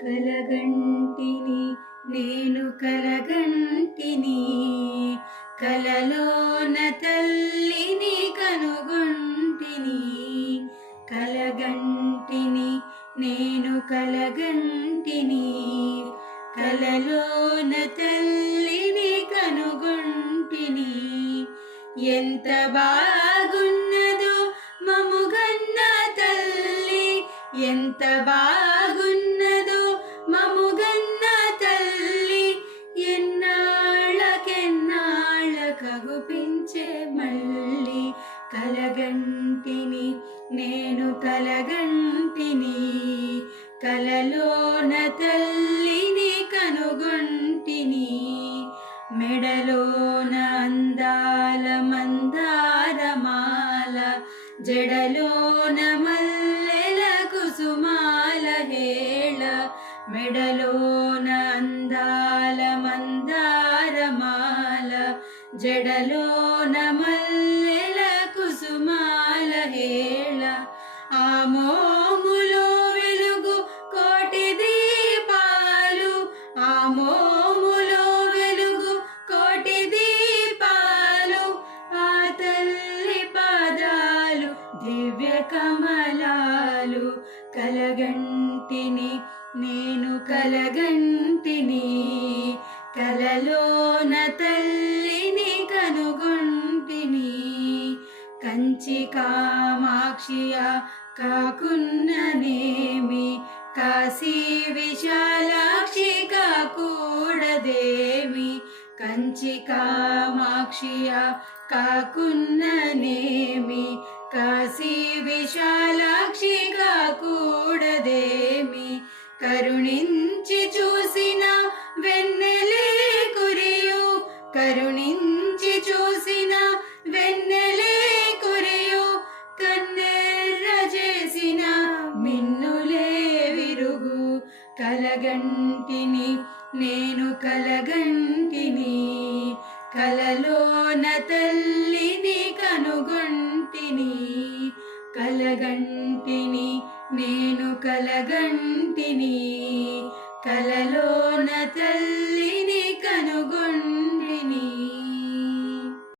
కలగంటిని నేను కలగంటిని కలలోన తల్లిని కనుగొంటిని కలగంటిని నేను కలగంటిని కలలోన తల్లిని కనుగొంటిని ఎంత బాగున్నదో మముగన్న తల్లి ఎంత బాగున్నదో మముగన్న తల్లి ఎన్నాళ్ళకెన్నాళ్ళకగుపించే మళ్ళీ కలగంటిని నేను కలగంటిని కలలోన తల్లిని కనుగొంటిని మెడలోన అందాల మందారమాల జడలోన మల్లెల కుసుమాల హేళ మెడలోన అందాల మందారమాల జడలోన మల్లెల కుసుమాల హేళ ఆ మోములో వెలుగు కోటి దీపాలు ఆ మోములో వెలుగు కోటి దీపాలు ఆ తల్లి పాదాలు దివ్య కమలాలు కలగంటిని నేను కలగంటిని కలలోన తల్లిని కనుగొంటిని కంచి కామాక్షియా కాకున్ననేమి కాశీ విశాలాక్షి కాకూడదేమి కంచి కామాక్షియా కాకున్ననేమి కాశీ విశాలాక్షి కాకూడదేమి కరుణించి చూసిన వెన్నెలే కురియు కరుణించి చూసిన వెన్నెలే కురియు కన్నెర్ర చేసిన మిన్నులే విరుగు కలగంటిని నేను కలగంటిని కలలోన తల్లిని కనుగొంటిని కలగంటిని నేను కలగంటిని కలలోన తల్లిని కనుగొంటిని